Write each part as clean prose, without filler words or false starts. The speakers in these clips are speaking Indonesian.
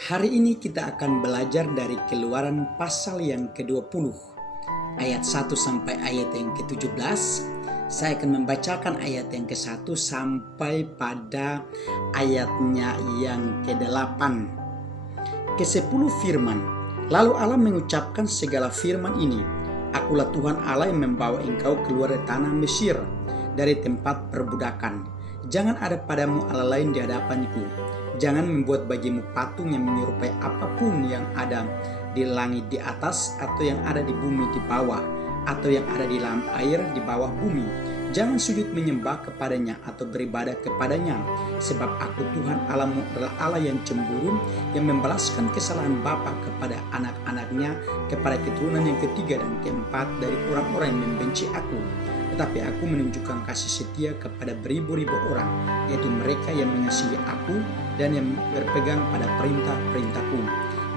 Hari ini kita akan belajar dari Keluaran pasal yang ke-20, ayat 1 sampai ayat yang ke-17. Saya akan membacakan ayat yang ke-1 sampai pada ayatnya yang ke-8. Ke-10 firman, lalu Allah mengucapkan segala firman ini, Akulah Tuhan Allah yang membawa engkau keluar dari tanah Mesir, dari tempat perbudakan. Jangan ada padamu Allah lain di hadapanku. Jangan membuat bagimu patung yang menyerupai apapun yang ada di langit di atas, atau yang ada di bumi di bawah, atau yang ada di dalam air di bawah bumi. Jangan sujud menyembah kepadanya atau beribadah kepadanya, sebab aku Tuhan Allahmu adalah Allah yang cemburu, yang membalaskan kesalahan bapa kepada anak-anaknya, kepada keturunan yang ketiga dan keempat dari orang-orang yang membenci aku. Tetapi aku menunjukkan kasih setia kepada beribu-ribu orang, yaitu mereka yang mengasihi aku dan yang berpegang pada perintah-perintahku.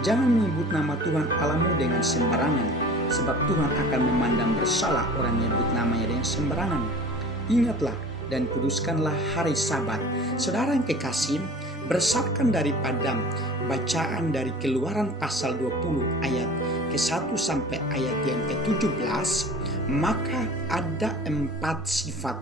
Jangan menyebut nama Tuhan Allahmu dengan sembarangan, sebab Tuhan akan memandang bersalah orang yang menyebut namanya dengan sembarangan. Ingatlah dan kuduskanlah hari Sabat. Saudara yang kekasih, berdasarkan daripada bacaan dari Keluaran pasal 20 ayat ke-1 sampai ayat yang ke-17, maka ada 4 sifat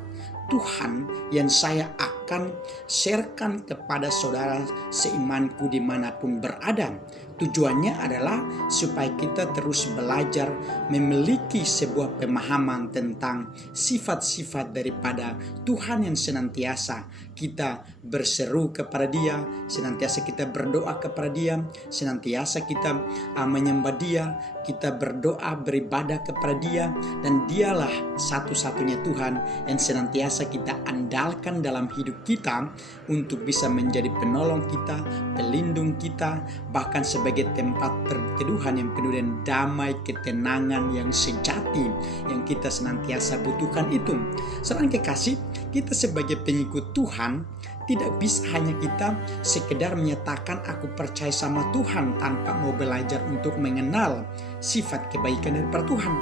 Tuhan yang saya akan sharekan kepada saudara seimanku dimanapun berada. Tujuannya adalah supaya kita terus belajar memiliki sebuah pemahaman tentang sifat-sifat daripada Tuhan yang senantiasa kita berseru kepada Dia, senantiasa kita berdoa kepada Dia, senantiasa kita menyembah Dia, kita berdoa beribadah kepada Dia, dan Dialah satu-satunya Tuhan yang senantiasa kita andalkan dalam hidup kita untuk bisa menjadi penolong kita, pelindung kita, bahkan sebagai tempat perteduhan yang penuh dengan damai, ketenangan yang sejati yang kita senantiasa butuhkan itu. Saudara kekasih, kita sebagai pengikut Tuhan tidak bisa hanya kita sekedar menyatakan aku percaya sama Tuhan tanpa mau belajar untuk mengenal sifat kebaikan daripada Tuhan.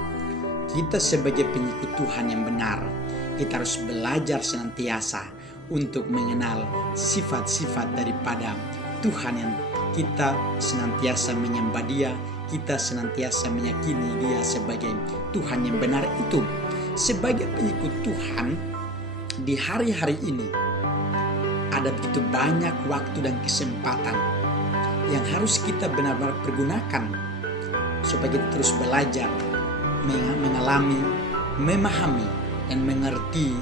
Kita sebagai pengikut Tuhan yang benar, kita harus belajar senantiasa untuk mengenal sifat-sifat daripada Tuhan yang kita senantiasa menyembah Dia, kita senantiasa meyakini Dia sebagai Tuhan yang benar itu. Sebagai pengikut Tuhan, di hari-hari ini ada begitu banyak waktu dan kesempatan yang harus kita benar-benar pergunakan supaya kita terus belajar, mengalami, memahami, dan mengerti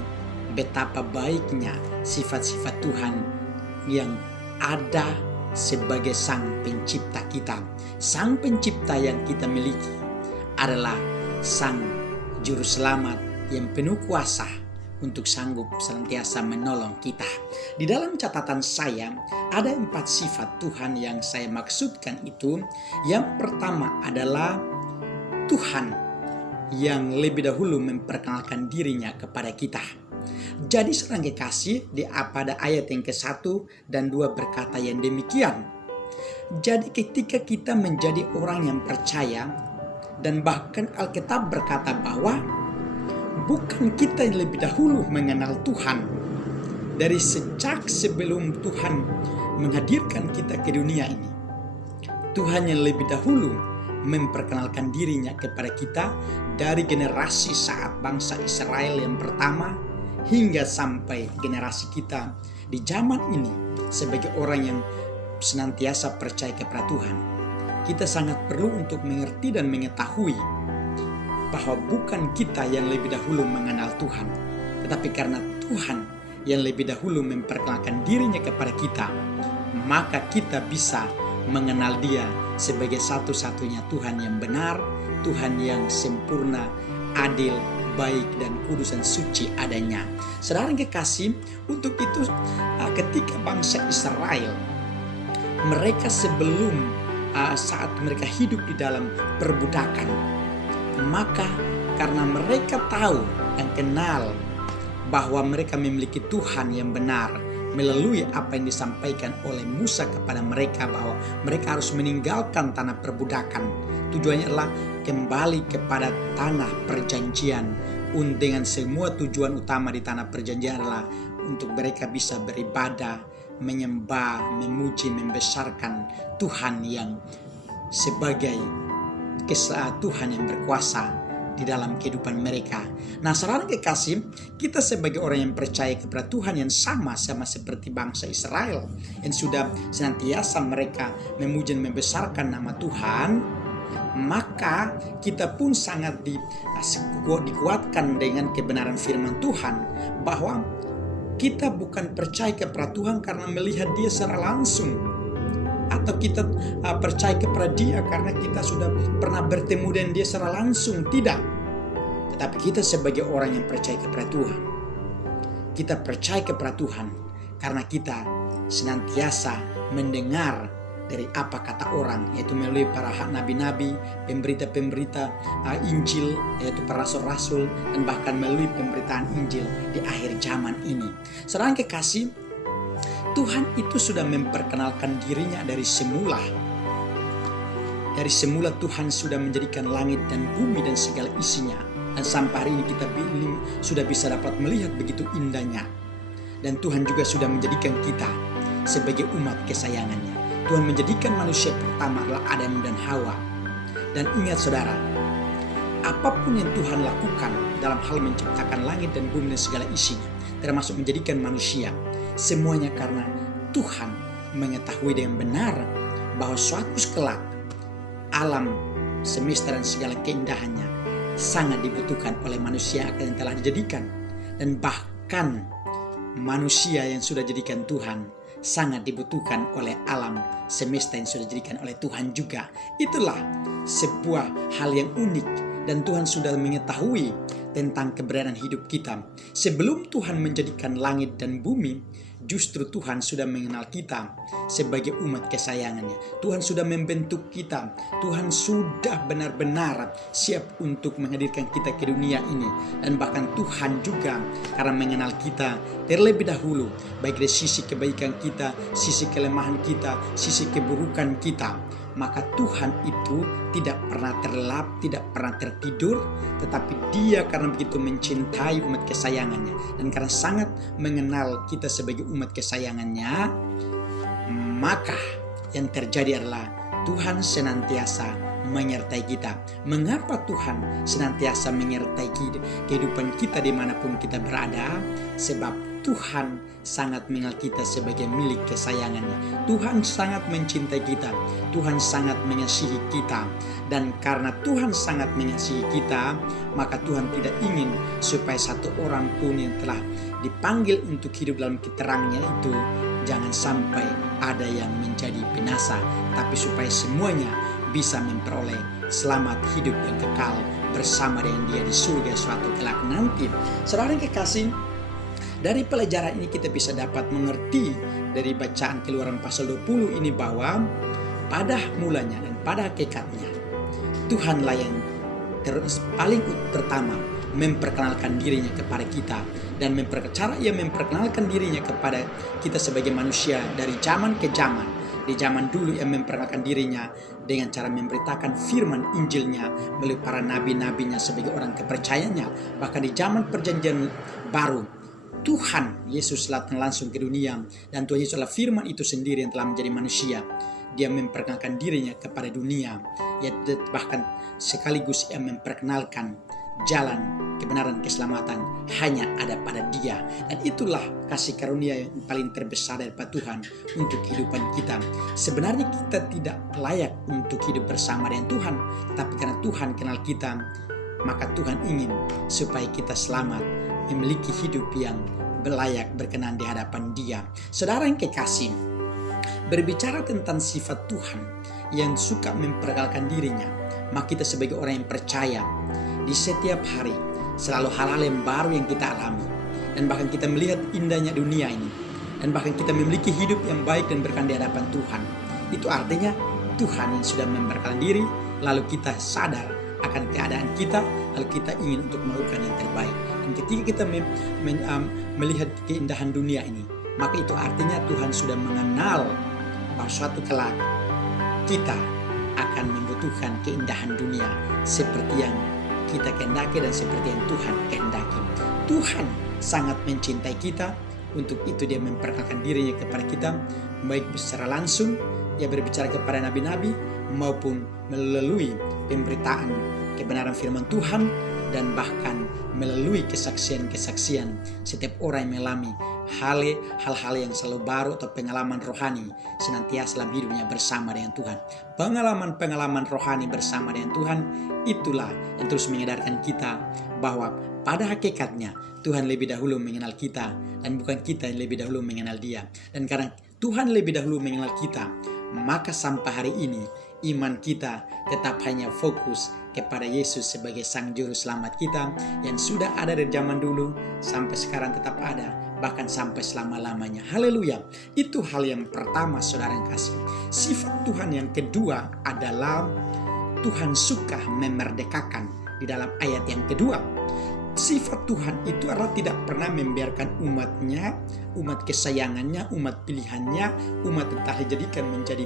betapa baiknya sifat-sifat Tuhan yang ada sebagai Sang Pencipta kita. Sang Pencipta yang kita miliki adalah Sang Juru Selamat yang penuh kuasa untuk sanggup senantiasa menolong kita. Di dalam catatan saya ada 4 sifat Tuhan yang saya maksudkan itu. Yang pertama adalah Tuhan yang lebih dahulu memperkenalkan dirinya kepada kita. Jadi saudara kekasih, pada ayat yang ke-1 dan 2 berkata yang demikian. Jadi ketika kita menjadi orang yang percaya, dan bahkan Alkitab berkata bahwa bukan kita yang lebih dahulu mengenal Tuhan. Dari sejak sebelum Tuhan menghadirkan kita ke dunia ini, Tuhan yang lebih dahulu memperkenalkan dirinya kepada kita dari generasi saat bangsa Israel yang pertama hingga sampai generasi kita di zaman ini sebagai orang yang senantiasa percaya kepada Tuhan. Kita sangat perlu untuk mengerti dan mengetahui bahwa bukan kita yang lebih dahulu mengenal Tuhan, tetapi karena Tuhan yang lebih dahulu memperkenalkan dirinya kepada kita, maka kita bisa mengenal Dia sebagai satu-satunya Tuhan yang benar, Tuhan yang sempurna, adil, baik, dan kudus dan suci adanya. Saudara yang kekasih, untuk itu ketika bangsa Israel, mereka sebelum saat mereka hidup di dalam perbudakan, maka karena mereka tahu dan kenal bahwa mereka memiliki Tuhan yang benar, melalui apa yang disampaikan oleh Musa kepada mereka bahwa mereka harus meninggalkan tanah perbudakan. Tujuannya adalah kembali kepada tanah perjanjian, dengan semua tujuan utama di tanah perjanjian adalah untuk mereka bisa beribadah, menyembah, memuji, membesarkan Tuhan yang sebagai Tuhan yang berkuasa di dalam kehidupan mereka. Nah, saudara kekasih, kita sebagai orang yang percaya kepada Tuhan yang sama seperti bangsa Israel yang sudah senantiasa mereka memuji dan membesarkan nama Tuhan, maka kita pun sangat dikuatkan dengan kebenaran firman Tuhan bahwa kita bukan percaya kepada Tuhan karena melihat Dia secara langsung, atau kita percaya kepada Dia karena kita sudah pernah bertemu dengan Dia secara langsung. Tidak. Tetapi kita sebagai orang yang percaya kepada Tuhan, kita percaya kepada Tuhan karena kita senantiasa mendengar dari apa kata orang, yaitu melalui para nabi-nabi, pemberita-pemberita Injil, yaitu para rasul-rasul, dan bahkan melalui pemberitaan Injil di akhir zaman ini. Saudara kekasih, Tuhan itu sudah memperkenalkan dirinya dari semula. Dari semula Tuhan sudah menjadikan langit dan bumi dan segala isinya. Dan sampai hari ini kita sudah bisa dapat melihat begitu indahnya. Dan Tuhan juga sudah menjadikan kita sebagai umat kesayangannya. Tuhan menjadikan manusia pertama adalah Adam dan Hawa. Dan ingat saudara, apapun yang Tuhan lakukan dalam hal menciptakan langit dan bumi dan segala isinya, termasuk menjadikan manusia, semuanya karena Tuhan mengetahui dengan benar bahwa suatu kelak alam semesta dan segala keindahannya sangat dibutuhkan oleh manusia yang telah dijadikan. Dan bahkan manusia yang sudah dijadikan Tuhan sangat dibutuhkan oleh alam semesta yang sudah dijadikan oleh Tuhan juga. Itulah sebuah hal yang unik, dan Tuhan sudah mengetahui tentang keberadaan hidup kita. Sebelum Tuhan menjadikan langit dan bumi, justru Tuhan sudah mengenal kita sebagai umat kesayangannya. Tuhan sudah membentuk kita. Tuhan sudah benar-benar siap untuk menghadirkan kita ke dunia ini. Dan bahkan Tuhan juga karena mengenal kita terlebih dahulu, baik dari sisi kebaikan kita, sisi kelemahan kita, sisi keburukan kita, maka Tuhan itu tidak pernah terlelap, tidak pernah tertidur, tetapi Dia karena begitu mencintai umat kesayangannya dan karena sangat mengenal kita sebagai umat kesayangannya, maka yang terjadi adalah Tuhan senantiasa menyertai kita. Mengapa Tuhan senantiasa menyertai kehidupan kita dimanapun kita berada? Sebab Tuhan sangat mengenal kita sebagai milik kesayangannya. Tuhan sangat mencintai kita. Tuhan sangat mengasihi kita. Dan karena Tuhan sangat mengasihi kita, maka Tuhan tidak ingin supaya satu orang pun yang telah dipanggil untuk hidup dalam keterangnya itu jangan sampai ada yang menjadi binasa, tapi supaya semuanya bisa memperoleh selamat hidup yang kekal bersama dengan Dia di surga suatu kelak nanti. Saudara yang kekasih, dari pelajaran ini kita bisa dapat mengerti dari bacaan Keluaran pasal 20 ini bahwa pada mulanya dan pada hakikatnya Tuhanlah yang paling pertama memperkenalkan dirinya kepada kita, dan cara Ia memperkenalkan dirinya kepada kita sebagai manusia dari zaman ke zaman. Di zaman dulu Ia memperkenalkan dirinya dengan cara memberitakan firman Injilnya melalui para nabi-nabinya sebagai orang kepercayaannya. Bahkan di zaman perjanjian baru, Tuhan Yesus datang langsung ke dunia, dan Tuhan Yesus adalah firman itu sendiri yang telah menjadi manusia. Dia memperkenalkan dirinya kepada dunia, ya, bahkan sekaligus Ia memperkenalkan jalan kebenaran keselamatan hanya ada pada Dia. Dan itulah kasih karunia yang paling terbesar daripada Tuhan untuk kehidupan kita. Sebenarnya kita tidak layak untuk hidup bersama dengan Tuhan, tapi karena Tuhan kenal kita, maka Tuhan ingin supaya kita selamat, memiliki hidup yang layak berkenan di hadapan Dia. Saudara yang kekasih, berbicara tentang sifat Tuhan yang suka memperkenalkan dirinya, maka kita sebagai orang yang percaya, di setiap hari selalu hal-hal yang baru yang kita alami, dan bahkan kita melihat indahnya dunia ini, dan bahkan kita memiliki hidup yang baik dan berkenan di hadapan Tuhan. Itu artinya Tuhan yang sudah memperkenalkan diri, lalu kita sadar akan keadaan kita, lalu kita ingin untuk melakukan yang terbaik. Dan ketika kita melihat keindahan dunia ini, maka itu artinya Tuhan sudah mengenal bahwa suatu kelak kita akan membutuhkan keindahan dunia seperti yang kita kehendaki dan seperti yang Tuhan kehendaki. Tuhan sangat mencintai kita Untuk itu dia memperkenalkan dirinya kepada kita, baik secara langsung dia berbicara kepada nabi-nabi maupun melalui pemberitaan kebenaran firman Tuhan, dan bahkan melalui kesaksian-kesaksian setiap orang yang mengalami hal-hal yang selalu baru atau pengalaman rohani senantiasa dalam hidupnya bersama dengan Tuhan. Pengalaman-pengalaman rohani bersama dengan Tuhan itulah yang terus menyadarkan kita bahwa pada hakikatnya Tuhan lebih dahulu mengenal kita dan bukan kita yang lebih dahulu mengenal Dia. Dan karena Tuhan lebih dahulu mengenal kita, maka sampai hari ini iman kita tetap hanya fokus kepada Yesus sebagai Sang Juru Selamat kita yang sudah ada dari zaman dulu sampai sekarang tetap ada, bahkan sampai selama-lamanya. Haleluya. Itu hal yang pertama, saudara yang kasih. Sifat Tuhan yang kedua adalah Tuhan suka memerdekakan di dalam ayat yang kedua. Sifat Tuhan itu adalah tidak pernah membiarkan umatnya, umat kesayangannya, umat pilihannya, umat yang telah dijadikan menjadi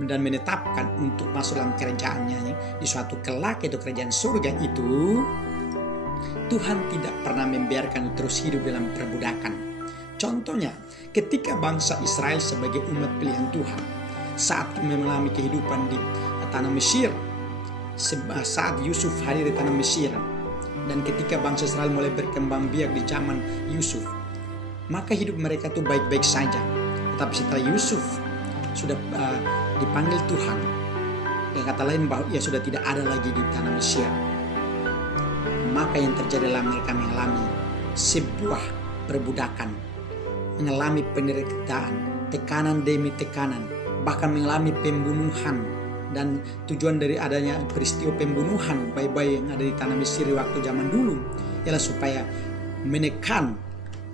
dan menetapkan untuk masuk dalam kerajaannya di suatu kelak, yaitu kerajaan surga itu. Tuhan tidak pernah membiarkan terus hidup dalam perbudakan. Contohnya, ketika bangsa Israel sebagai umat pilihan Tuhan saat mengalami kehidupan di tanah Mesir, saat Yusuf hadir di tanah Mesir, dan ketika bangsa Israel mulai berkembang biak di zaman Yusuf, maka hidup mereka itu baik-baik saja. Tetapi setelah Yusuf sudah dipanggil Tuhan, dengan kata lain bahwa ia sudah tidak ada lagi di tanah Mesir, maka yang terjadi adalah mereka mengalami sebuah perbudakan, mengalami penderitaan, tekanan demi tekanan, bahkan mengalami pembunuhan. Dan tujuan dari adanya peristiwa pembunuhan bayi-bayi yang ada di tanah Mesir waktu zaman dulu ialah supaya menekan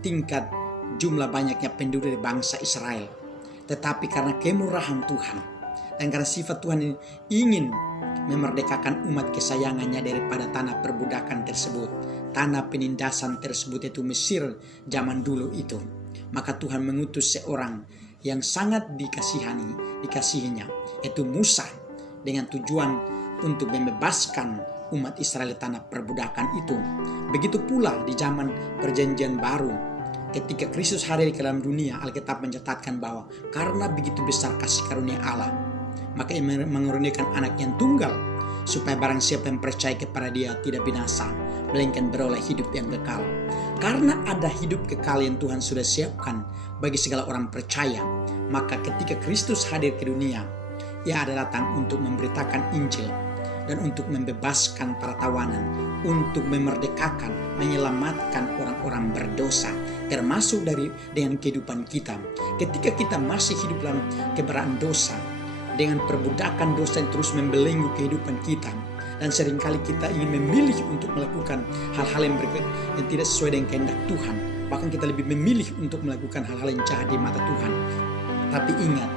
tingkat jumlah banyaknya penduduk dari bangsa Israel. Tetapi karena kemurahan Tuhan dan karena sifat Tuhan ini ingin memerdekakan umat kesayangannya daripada tanah perbudakan tersebut, tanah penindasan tersebut, yaitu Mesir zaman dulu itu, maka Tuhan mengutus seorang yang sangat dikasihinya, yaitu Musa, dengan tujuan untuk membebaskan umat Israel di tanah perbudakan itu. Begitu pula di zaman perjanjian baru, ketika Kristus hadir ke dalam dunia, Alkitab mencatatkan bahwa karena begitu besar kasih karunia Allah, maka ia mengurniakan anak yang tunggal, supaya barang siapa yang percaya kepada Dia tidak binasa, melainkan beroleh hidup yang kekal. Karena ada hidup kekal yang Tuhan sudah siapkan bagi segala orang percaya, maka ketika Kristus hadir ke dunia, Ia ada datang untuk memberitakan Injil dan untuk membebaskan para tawanan, untuk memerdekakan, menyelamatkan orang-orang berdosa, termasuk dengan kehidupan kita. Ketika kita masih hidup dalam keberadaan dosa, dengan perbudakan dosa yang terus membelenggu kehidupan kita, dan seringkali kita ingin memilih untuk melakukan hal-hal yang tidak sesuai dengan kehendak Tuhan. Bahkan kita lebih memilih untuk melakukan hal-hal yang jahat di mata Tuhan. Tapi ingat,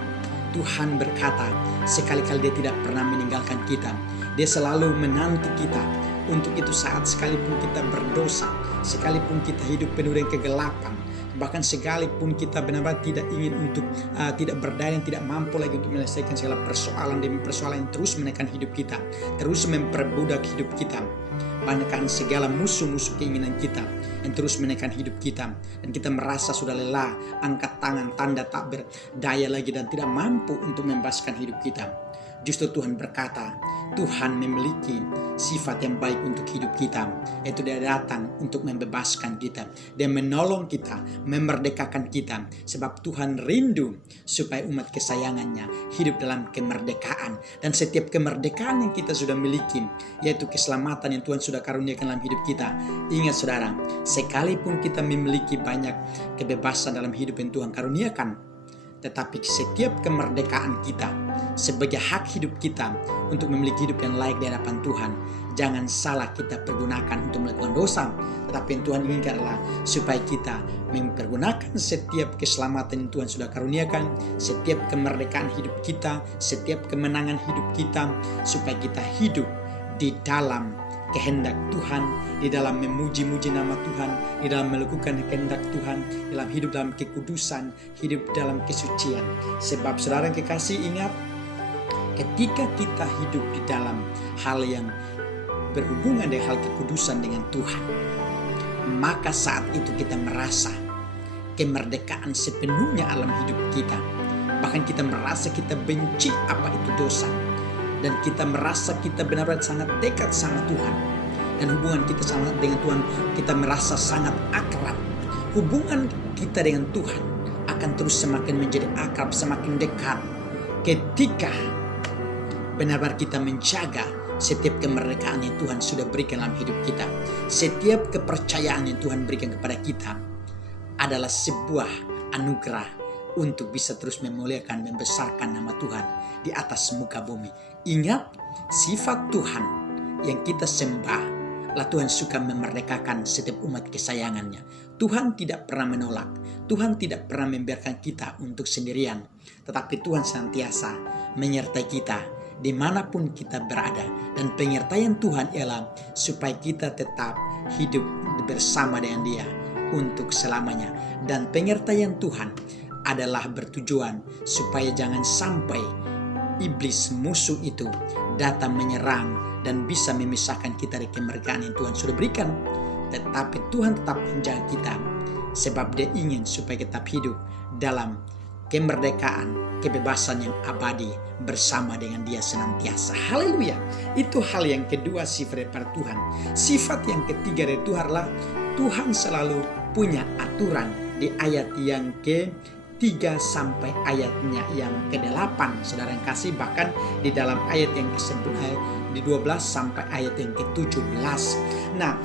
Tuhan berkata, sekali-kali Dia tidak pernah meninggalkan kita. Dia selalu menanti kita. Untuk itu saat sekalipun kita berdosa, sekalipun kita hidup penuh dengan kegelapan, bahkan sekalipun kita benar-benar tidak ingin untuk tidak berdaya, tidak mampu lagi untuk menyelesaikan segala persoalan demi persoalan yang terus menekan hidup kita, terus memperbudak hidup kita, banyakkan segala musuh-musuh keinginan kita yang terus menekan hidup kita, dan kita merasa sudah lelah, angkat tangan, tanda tak berdaya lagi dan tidak mampu untuk membebaskan hidup kita. Justru Tuhan berkata, Tuhan memiliki sifat yang baik untuk hidup kita, yaitu Dia datang untuk membebaskan kita, Dia menolong kita, memerdekakan kita, sebab Tuhan rindu supaya umat kesayangannya hidup dalam kemerdekaan. Dan setiap kemerdekaan yang kita sudah miliki, yaitu keselamatan yang Tuhan sudah karuniakan dalam hidup kita. Ingat saudara, sekalipun kita memiliki banyak kebebasan dalam hidup yang Tuhan karuniakan, tetapi setiap kemerdekaan kita sebagai hak hidup kita untuk memiliki hidup yang layak di hadapan Tuhan, jangan salah kita pergunakan untuk melakukan dosa. Tetapi yang Tuhan inginkan adalah supaya kita mempergunakan setiap keselamatan yang Tuhan sudah karuniakan, setiap kemerdekaan hidup kita, setiap kemenangan hidup kita, supaya kita hidup di dalam kehendak Tuhan, di dalam memuji-muji nama Tuhan, di dalam melakukan kehendak Tuhan, dalam hidup dalam kekudusan, hidup dalam kesucian. Sebab saudara yang kekasih, ingat, ketika kita hidup di dalam hal yang berhubungan dengan hal kekudusan dengan Tuhan, maka saat itu kita merasa kemerdekaan sepenuhnya alam hidup kita. Bahkan kita merasa kita benci apa itu dosa. Dan kita merasa kita benar-benar sangat dekat sama Tuhan. Dan hubungan kita sama dengan Tuhan, kita merasa sangat akrab. Hubungan kita dengan Tuhan akan terus semakin menjadi akrab, semakin dekat. Ketika benar-benar kita menjaga setiap kemerdekaan yang Tuhan sudah berikan dalam hidup kita. Setiap kepercayaan yang Tuhan berikan kepada kita adalah sebuah anugerah untuk bisa terus memuliakan, membesarkan nama Tuhan di atas muka bumi. Ingat, sifat Tuhan yang kita sembah lah Tuhan suka memerdekakan setiap umat kesayangannya. Tuhan tidak pernah menolak. Tuhan tidak pernah membiarkan kita untuk sendirian. Tetapi Tuhan senantiasa menyertai kita dimanapun kita berada. Dan penyertaian Tuhan ialah supaya kita tetap hidup bersama dengan Dia untuk selamanya. Dan penyertaian Tuhan adalah bertujuan supaya jangan sampai iblis musuh itu datang menyerang dan bisa memisahkan kita dari kemerdekaan yang Tuhan sudah berikan. Tetapi Tuhan tetap menjaga kita sebab Dia ingin supaya kita hidup dalam kemerdekaan, kebebasan yang abadi bersama dengan Dia senantiasa. Haleluya. Itu hal yang kedua, sifat dari Tuhan. Sifat yang ketiga dari Tuhan adalah Tuhan selalu punya aturan di ayat yang ke-3 sampai ayatnya yang ke-8. Saudara yang kasih, bahkan di dalam ayat yang ke-12 sampai ayat yang ke-17. Nah,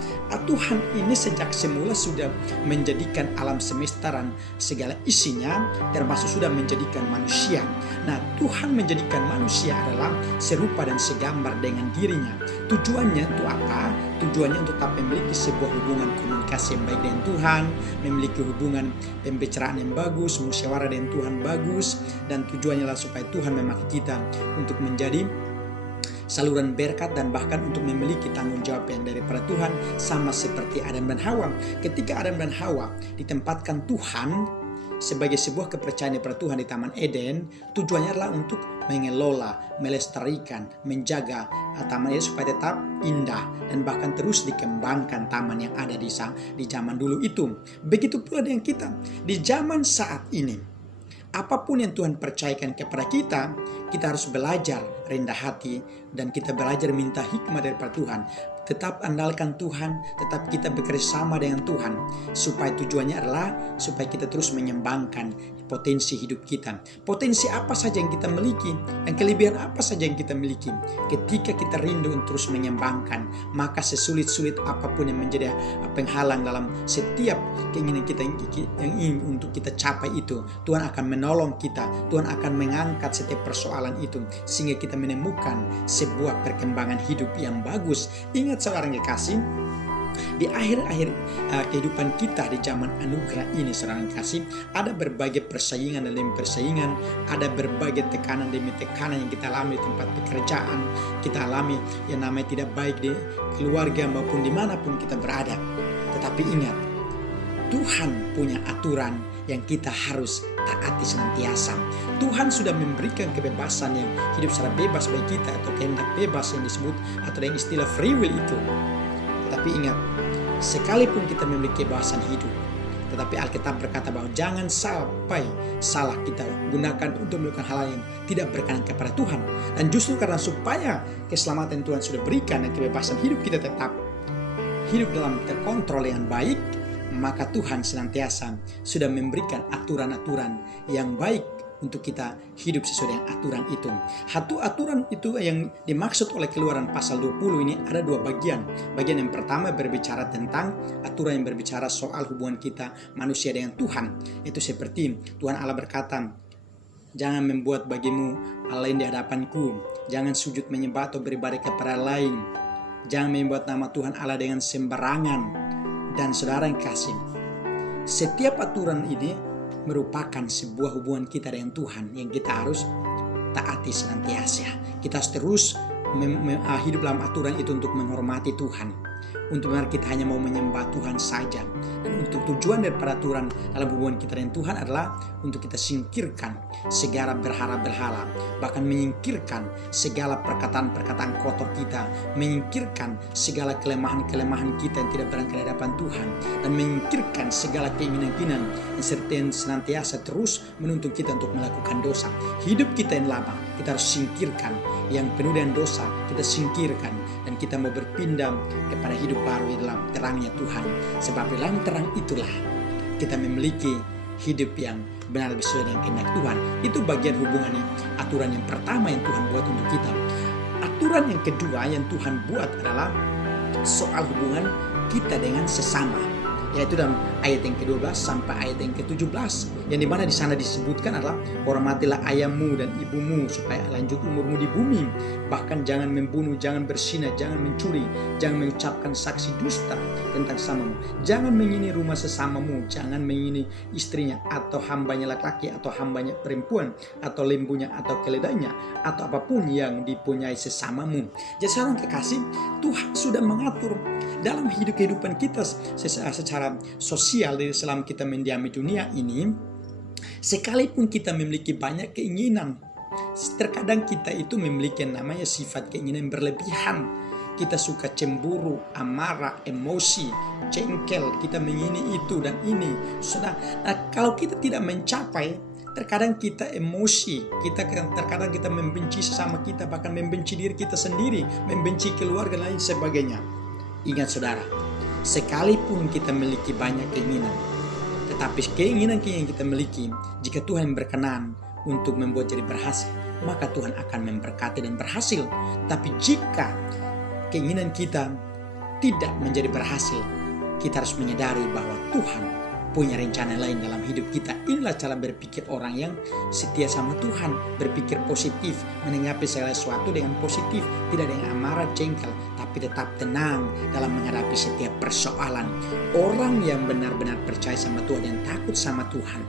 Tuhan ini sejak semula sudah menjadikan alam semesta dan segala isinya, termasuk sudah menjadikan manusia. Nah, Tuhan menjadikan manusia adalah serupa dan segambar dengan dirinya. Tujuannya untuk apa? Tujuannya untuk tetap memiliki sebuah hubungan komunikasi yang baik dengan Tuhan, memiliki hubungan pembicaraan yang bagus, musyawarah dengan Tuhan bagus, dan tujuannya adalah supaya Tuhan memakai kita untuk menjadi saluran berkat dan bahkan untuk memiliki tanggung jawab yang daripada Tuhan, sama seperti Adam dan Hawa. Ketika Adam dan Hawa ditempatkan Tuhan sebagai sebuah kepercayaan daripada Tuhan di Taman Eden, tujuannya adalah untuk mengelola, melestarikan, menjaga taman itu supaya tetap indah dan bahkan terus dikembangkan taman yang ada di zaman dulu itu. Begitu pula dengan kita di zaman saat ini. Apapun yang Tuhan percayakan kepada kita, kita harus belajar rendah hati dan kita belajar minta hikmah daripada Tuhan. Tetap andalkan Tuhan, tetap kita bekerja sama dengan Tuhan, supaya tujuannya adalah supaya kita terus mengembangkan potensi hidup kita. Potensi apa saja yang kita miliki dan kelebihan apa saja yang kita miliki. Ketika kita rindu untuk terus mengembangkan, maka sesulit-sulit apapun yang menjadi penghalang dalam setiap keinginan kita yang ingin untuk kita capai itu, Tuhan akan menolong kita. Tuhan akan mengangkat setiap persoalan itu sehingga kita menemukan sebuah perkembangan hidup yang bagus. Ingat saudara yang kekasih, di akhir-akhir kehidupan kita di zaman anugerah ini, saudara yang kasih, ada berbagai persaingan dan demi persaingan, ada berbagai tekanan demi tekanan yang kita alami di tempat pekerjaan, kita alami yang namanya tidak baik di keluarga maupun dimanapun kita berada. Tetapi ingat, Tuhan punya aturan yang kita harus taati senantiasa. Tuhan sudah memberikan kebebasan yang hidup secara bebas bagi kita, atau kehendak bebas yang disebut atau yang istilah free will itu. Tetapi ingat, sekalipun kita memiliki kebebasan hidup, tetapi Alkitab berkata bahwa jangan sampai salah kita gunakan untuk melakukan hal yang tidak berkenan kepada Tuhan. Dan justru karena supaya keselamatan Tuhan sudah berikan dan kebebasan hidup kita tetap hidup dalam terkontrol yang baik, maka Tuhan senantiasa sudah memberikan aturan-aturan yang baik untuk kita hidup sesuai dengan aturan itu. Aturan itu yang dimaksud oleh Keluaran pasal 20 ini ada dua bagian. Bagian yang pertama berbicara tentang aturan yang berbicara soal hubungan kita manusia dengan Tuhan. Itu seperti Tuhan Allah berkata, jangan membuat bagimu Allah lain di hadapanku, jangan sujud menyembah atau beribadah kepada lain, jangan membuat nama Tuhan Allah dengan sembarangan. Dan saudara yang kasih, setiap aturan ini merupakan sebuah hubungan kita dengan Tuhan yang kita harus taati senantiasa. Kita harus terus hidup dalam aturan itu untuk menghormati Tuhan. untuk benar kita hanya mau menyembah Tuhan saja. Dan untuk tujuan daripada aturan dalam hubungan kita dengan Tuhan adalah untuk kita singkirkan segala berhala-berhala, bahkan menyingkirkan segala perkataan-perkataan kotor kita, menyingkirkan segala kelemahan-kelemahan kita yang tidak berangkat di hadapan Tuhan, dan menyingkirkan segala keinginan-keinginan yang senantiasa terus menuntut kita untuk melakukan dosa. Hidup kita yang lama kita harus singkirkan, yang penuh dengan dosa kita singkirkan, dan kita mau berpindah kepada hidup baru di dalam terangnya Tuhan. Sebab dalam terang itulah kita memiliki hidup yang benar sesuai dengan kehendak Tuhan. Itu bagian hubungannya, aturan yang pertama yang Tuhan buat untuk kita. Aturan yang kedua yang Tuhan buat adalah soal hubungan kita dengan sesama, yaitu dalam ayat yang ke-12 sampai ayat yang ke-17, yang dimana di sana disebutkan adalah hormatilah ayahmu dan ibumu supaya lanjut umurmu di bumi. Bahkan jangan membunuh, jangan berzina, jangan mencuri, jangan mengucapkan saksi dusta tentang sesamamu, jangan mengingini rumah sesamamu, jangan mengingini istrinya atau hambanya laki-laki atau hambanya perempuan atau lembunya atau keledainya atau apapun yang dipunyai sesamamu. Jadi seorang kekasih, Tuhan sudah mengatur dalam kehidupan kita secara sosial selama kita mendiami dunia ini. Sekalipun kita memiliki banyak keinginan, terkadang kita itu memiliki yang namanya sifat keinginan berlebihan. Kita suka cemburu, amarah, emosi, jengkel, kita mengingini itu dan ini. Nah, kalau kita tidak mencapai, terkadang kita emosi, terkadang kita membenci sesama kita, bahkan membenci diri kita sendiri, membenci keluarga dan lain sebagainya. Ingat saudara, sekalipun kita memiliki banyak keinginan, tetapi keinginan yang kita miliki, jika Tuhan berkenan untuk membuat jadi berhasil, maka Tuhan akan memberkati dan berhasil. Tapi jika keinginan kita tidak menjadi berhasil, kita harus menyadari bahwa Tuhan punya rencana lain dalam hidup kita. Inilah cara berpikir orang yang setia sama Tuhan, berpikir positif, menanggapi segala sesuatu dengan positif, tidak dengan amarah, jengkel, tapi tetap tenang dalam menghadapi setiap persoalan. Orang yang benar-benar percaya sama Tuhan, yang takut sama Tuhan,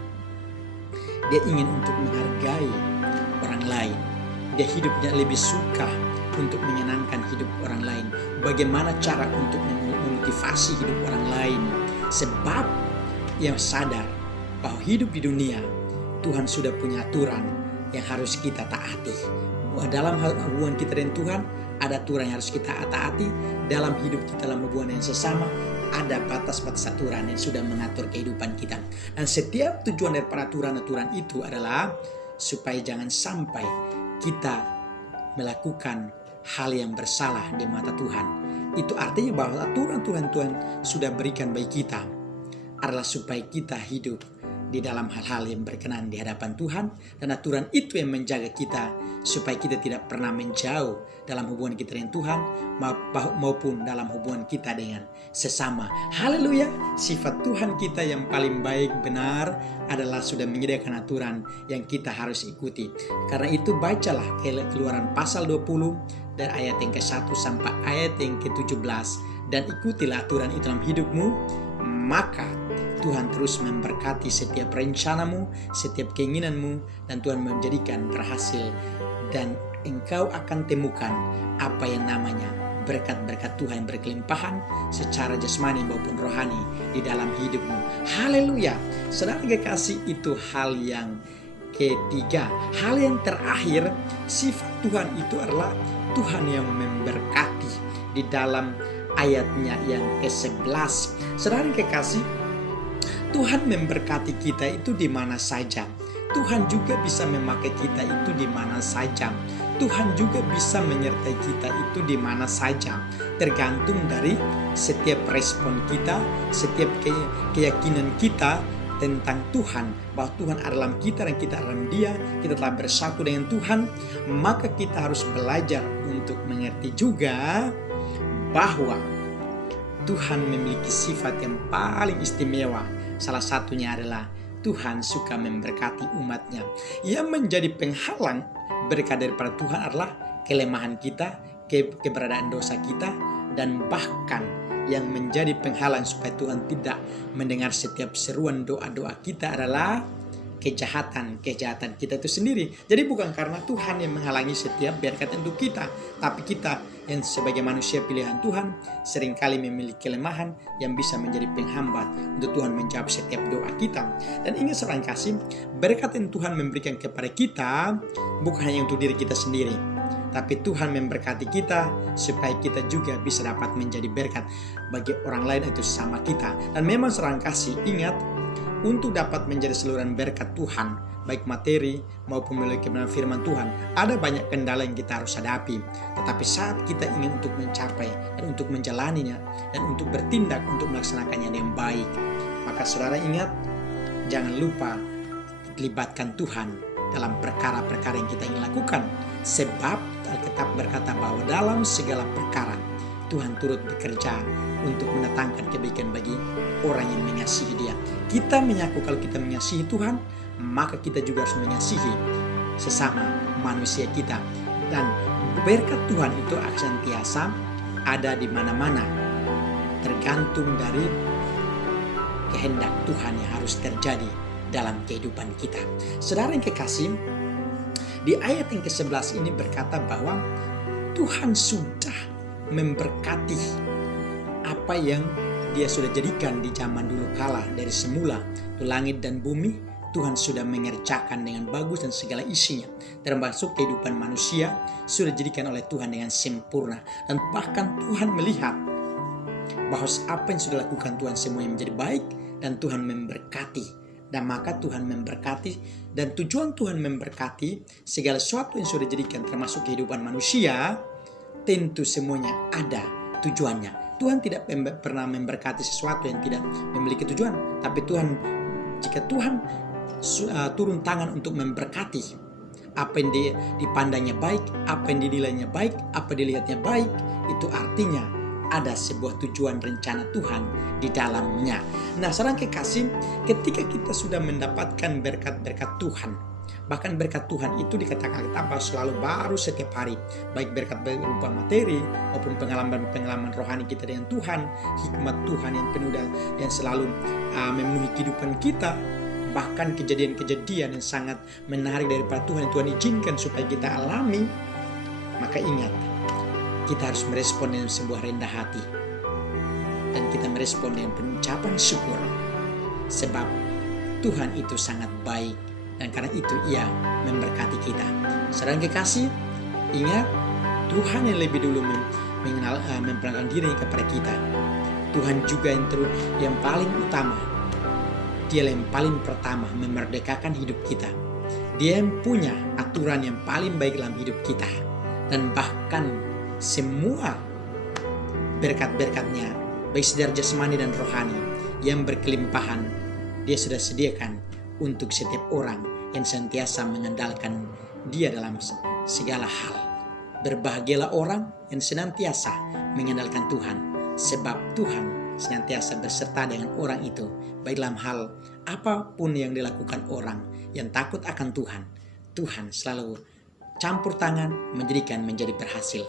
dia ingin untuk menghargai orang lain. Dia hidupnya lebih suka untuk menyenangkan hidup orang lain. Bagaimana cara untuk memotivasi hidup orang lain? Sebab yang sadar bahwa hidup di dunia, Tuhan sudah punya aturan yang harus kita taati. Dalam hubungan kita dengan Tuhan, ada aturan yang harus kita taati. Dalam hidup kita dalam hubungan yang sesama, ada batas-batas aturan yang sudah mengatur kehidupan kita. Dan setiap tujuan dari peraturan-aturan itu adalah supaya jangan sampai kita melakukan hal yang bersalah di mata Tuhan. Itu artinya bahwa aturan Tuhan sudah berikan bagi kita adalah supaya kita hidup di dalam hal-hal yang berkenan di hadapan Tuhan. Dan aturan itu yang menjaga kita supaya kita tidak pernah menjauh dalam hubungan kita dengan Tuhan maupun dalam hubungan kita dengan sesama. Haleluya. Sifat Tuhan kita yang paling baik benar adalah sudah menyediakan aturan yang kita harus ikuti. Karena itu bacalah Keluaran pasal 20 dari ayat yang ke-1 sampai ayat yang ke-17 dan ikutilah aturan itu dalam hidupmu. Maka Tuhan terus memberkati setiap rencanamu, setiap keinginanmu, dan Tuhan menjadikan berhasil. Dan engkau akan temukan apa yang namanya berkat-berkat Tuhan berkelimpahan secara jasmani maupun rohani di dalam hidupmu. Haleluya. Saudara kekasih, itu hal yang ketiga. Hal yang terakhir, sifat Tuhan itu adalah Tuhan yang memberkati di dalam ayatnya yang ke-11. Saudara kekasih, Tuhan memberkati kita itu di mana saja. Tuhan juga bisa memakai kita itu di mana saja. Tuhan juga bisa menyertai kita itu di mana saja. Tergantung dari setiap respon kita, setiap keyakinan kita tentang Tuhan, bahwa Tuhan adalah kita dan kita adalah Dia, kita telah bersatu dengan Tuhan. Maka kita harus belajar untuk mengerti juga bahwa Tuhan memiliki sifat yang paling istimewa. Salah satunya adalah Tuhan suka memberkati umatnya. Yang menjadi penghalang berkat daripada Tuhan adalah kelemahan kita, keberadaan dosa kita, dan bahkan yang menjadi penghalang supaya Tuhan tidak mendengar setiap seruan doa-doa kita adalah kejahatan kita itu sendiri. Jadi bukan karena Tuhan yang menghalangi setiap berkat untuk kita, tapi kita yang sebagai manusia pilihan Tuhan seringkali memiliki kelemahan yang bisa menjadi penghambat untuk Tuhan menjawab setiap doa kita. Dan ingat saudara kasih, berkat yang Tuhan memberikan kepada kita bukan hanya untuk diri kita sendiri, tapi Tuhan memberkati kita supaya kita juga bisa dapat menjadi berkat bagi orang lain itu sama kita. Dan memang saudara kasih, ingat, untuk dapat menjadi saluran berkat Tuhan, baik materi maupun melalui kebenaran firman Tuhan, ada banyak kendala yang kita harus hadapi. Tetapi saat kita ingin untuk mencapai dan untuk menjalaninya dan untuk bertindak untuk melaksanakannya dengan baik, maka saudara ingat, jangan lupa libatkan Tuhan dalam perkara-perkara yang kita ingin lakukan. Sebab Alkitab berkata bahwa dalam segala perkara Tuhan turut bekerja untuk mendatangkan kebaikan bagi orang yang mengasihi Dia. Kita mengaku kalau kita mengasihi Tuhan, maka kita juga harus mengasihi sesama manusia kita. Dan berkat Tuhan itu akan senantiasa ada di mana-mana, tergantung dari kehendak Tuhan yang harus terjadi dalam kehidupan kita. Saudara yang kekasih, di ayat yang ke-11 ini berkata bahwa Tuhan sudah memberkati apa yang Dia sudah jadikan di zaman dulu kala. Dari semula itu langit dan bumi Tuhan sudah mengerjakan dengan bagus dan segala isinya, termasuk kehidupan manusia sudah dijadikan oleh Tuhan dengan sempurna. Dan bahkan Tuhan melihat bahwa apa yang sudah lakukan Tuhan semuanya menjadi baik dan Tuhan memberkati. Dan maka Tuhan memberkati, dan tujuan Tuhan memberkati segala sesuatu yang sudah dijadikan termasuk kehidupan manusia, tentu semuanya ada tujuannya. Tuhan tidak pernah memberkati sesuatu yang tidak memiliki tujuan. Tapi jika Tuhan turun tangan untuk memberkati, apa yang dipandangnya baik, apa yang dinilainya baik, apa dilihatnya baik, itu artinya ada sebuah tujuan rencana Tuhan di dalamnya. Nah, saudara kekasih, ketika kita sudah mendapatkan berkat-berkat Tuhan, bahkan berkat Tuhan itu dikatakan bahwa selalu baru setiap hari, baik berkat berupa materi maupun pengalaman rohani kita dengan Tuhan, hikmat Tuhan yang penuh dan yang selalu memenuhi kehidupan kita, bahkan kejadian-kejadian yang sangat menarik daripada Tuhan yang Tuhan izinkan supaya kita alami. Maka ingat, kita harus merespon dengan sebuah rendah hati, dan kita merespon dengan pengucapan syukur, sebab Tuhan itu sangat baik, dan karena itu Ia memberkati kita. Saudara kekasih, ingat, Tuhan yang lebih dulu memperkenalkan diri kepada kita. Tuhan juga yang paling utama. Dia yang paling pertama memerdekakan hidup kita. Dia yang punya aturan yang paling baik dalam hidup kita. Dan bahkan semua berkat-berkatnya, baik secara jasmani dan rohani, yang berkelimpahan, Dia sudah sediakan untuk setiap orang yang senantiasa mengandalkan Dia dalam segala hal. Berbahagialah orang yang senantiasa mengandalkan Tuhan, sebab Tuhan senantiasa berserta dengan orang itu, baik dalam hal apapun yang dilakukan orang yang takut akan Tuhan. Tuhan selalu campur tangan menjadi berhasil.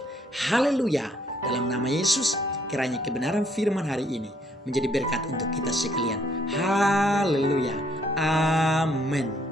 Haleluya. Dalam nama Yesus, kiranya kebenaran firman hari ini menjadi berkat untuk kita sekalian. Haleluya. Amin.